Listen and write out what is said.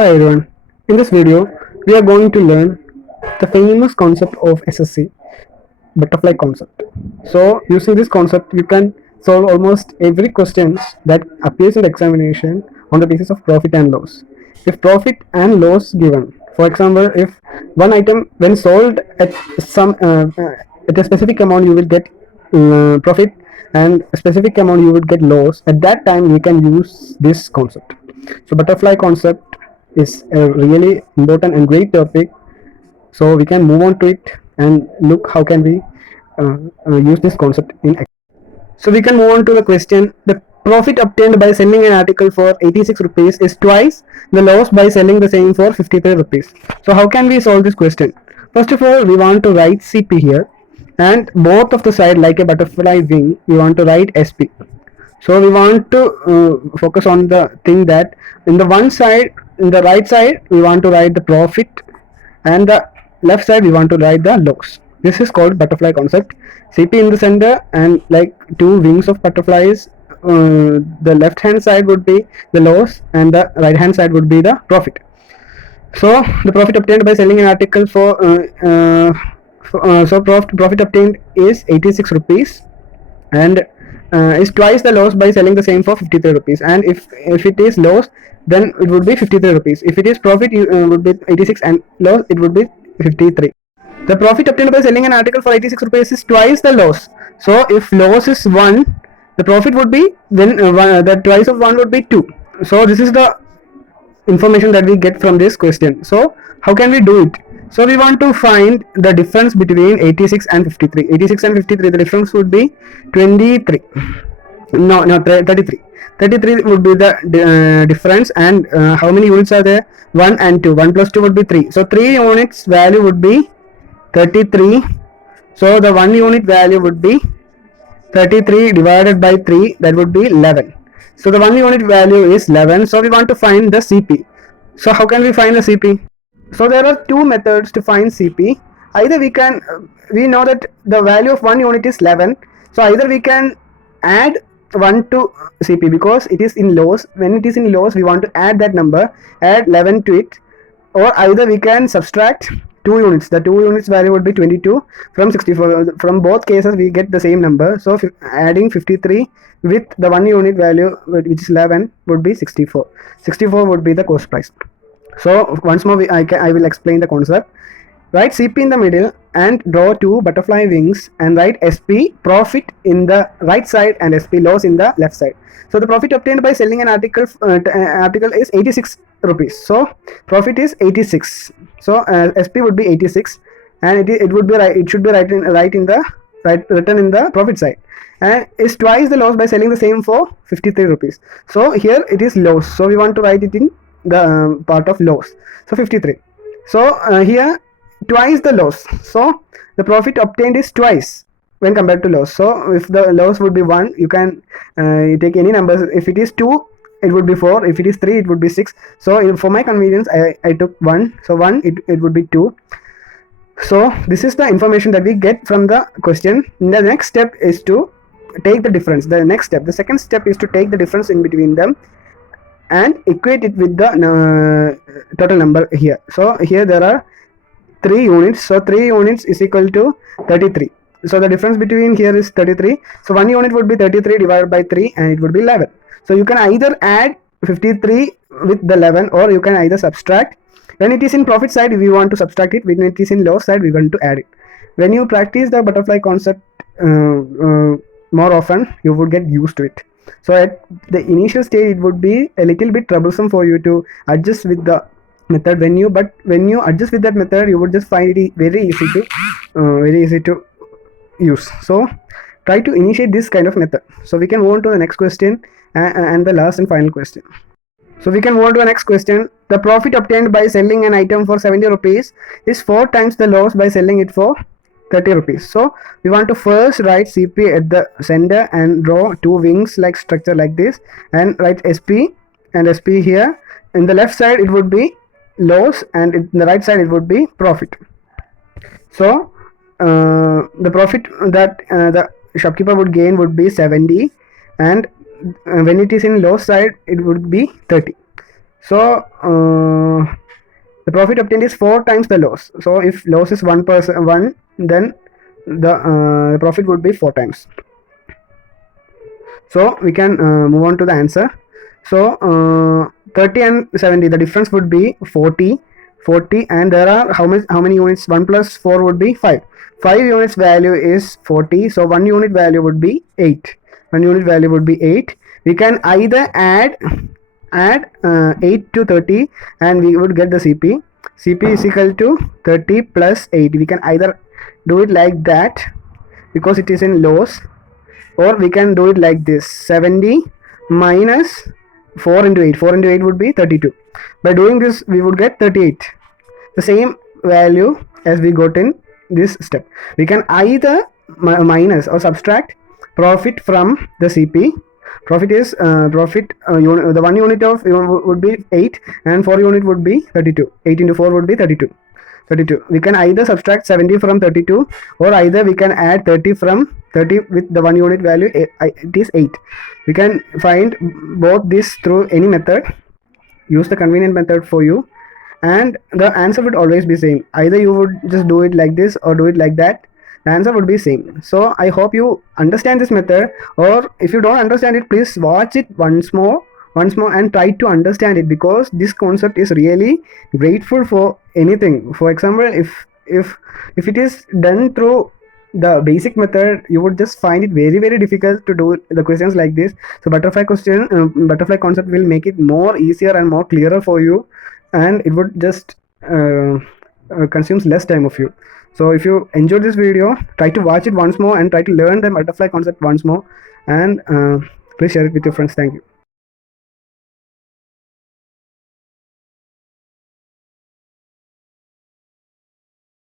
Hi everyone, in this video we are going to learn the famous concept of SSC, butterfly concept. So using this concept you can solve almost every questions that appears in the examination on the basis of profit and loss. If profit and loss given, for example, if one item when sold at some at a specific amount you will get profit and a specific amount you would get loss, at that time we can use this concept. So butterfly concept is a really important and great topic, so we can move on to it and look how can we use this concept in. So we can move on to the question. The profit obtained by selling an article for 86 rupees is twice the loss by selling the same for 53 rupees. So how can we solve this question? First of all, we want to write CP here, and both of the side like a butterfly wing we want to write SP. So we want to focus on the thing that in the one side, in the right side we want to write the profit, and the left side we want to write the loss. This is called butterfly concept. CP in the center and like two wings of butterflies. The left hand side would be the loss and the right hand side would be the profit. So the profit obtained by selling an article for profit obtained is 86 rupees, and is twice the loss by selling the same for 53 rupees. And if it is loss, then it would be 53 rupees. If it is profit, would be 86, and loss it would be 53. The profit obtained by selling an article for 86 rupees is twice the loss. So if loss is 1, the profit would be, then the twice of 1 would be 2. So this is the information that we get from this question. So how can we do it? So we want to find the difference between 86 and 53. 86 and 53, the difference would be 23. No, 33. 33 would be the difference, and how many units are there? 1 and 2. 1 plus 2 would be 3. So 3 units value would be 33. So the 1 unit value would be 33 divided by 3, that would be 11. So the 1 unit value is 11. So we want to find the CP. So how can we find the CP? So there are two methods to find CP. Either we know that the value of 1 unit is 11. So either we can add 1 to CP because it is in loss. When it is in loss, we want to add that number, add 11 to it. Or either we can subtract 2 units. The 2 units value would be 22 from 64. From both cases we get the same number. So adding 53 with the 1 unit value, which is 11, would be 64. 64 would be the cost price. So once more I will explain the concept. Write CP in the middle and draw 2 butterfly wings, and write SP profit in the right side and SP loss in the left side. So the profit obtained by selling an article is 86 rupees. So profit is 86. So SP would be 86, and it would be right. It should be written in the profit side, and is twice the loss by selling the same for 53 rupees. So here it is loss. So we want to write it in the part of loss. So 53. So here twice the loss. So the profit obtained is twice when compared to loss. So if the loss would be 1, you can take any numbers. If it is 2, it would be 4. If it is 3, it would be 6. So for my convenience, I took 1. So 1, it would be 2. So this is the information that we get from the question. The next step is to take the difference. The second step is to take the difference in between them and equate it with the total number here. So here there are 3 units. So 3 units is equal to 33. So the difference between here is 33. So 1 unit would be 33 divided by 3, and it would be 11. So you can either add 53 with the 11, or you can either subtract. When it is in profit side, we want to subtract it. When it is in loss side, we want to add it. When you practice the butterfly concept more often, you would get used to it. So at the initial stage, it would be a little bit troublesome for you to adjust with the method. When you adjust with that method, you would just find it very easy to use. So try to initiate this kind of method. So we can move on to the next question and the last and final question. So we can move on to the next question. The profit obtained by selling an item for 70 rupees is 4 times the loss by selling it for 30 rupees. So we want to first write CP at the center and draw 2 wings like structure like this, and write SP and SP here. In the left side it would be loss, and in the right side it would be profit. So the profit that the shopkeeper would gain would be 70, and when it is in loss side it would be 30. So the profit obtained is 4 times the loss. So if loss is 1%, then the profit would be 4 times. So we can move on to the answer. So 30 and 70, the difference would be 40, and there are how many units? 1 plus 4 would be 5. 5 units value is 40, so 1 unit value would be 8. 1 unit value would be 8. We can either add 8 to 30 and we would get the CP. CP is equal to 30 plus 8. We can either do it like that because it is in loss, or we can do it like this: 70 minus 4 into 8. 4 into 8 would be 32. By doing this we would get 38, the same value as we got in this step. We can either minus or subtract profit from the CP. Profit is the 1 unit of would be 8 and 4 unit would be 32. 8 into 4 would be 32. We can either subtract 70 from 32, or either we can add 30 from 30 with the 1 unit value. It is 8. We can find both this through any method. Use the convenient method for you, and the answer would always be same. Either you would just do it like this or do it like that, the answer would be same. So I hope you understand this method, or if you don't understand it, please watch it once more and try to understand it, because this concept is really grateful for anything. For example, if it is done through the basic method, you would just find it very difficult to do the questions like this. So butterfly concept will make it more easier and more clearer for you, and it would just consumes less time of you. So if you enjoyed this video, try to watch it once more and try to learn the butterfly concept once more, and please share it with your friends. Thank you.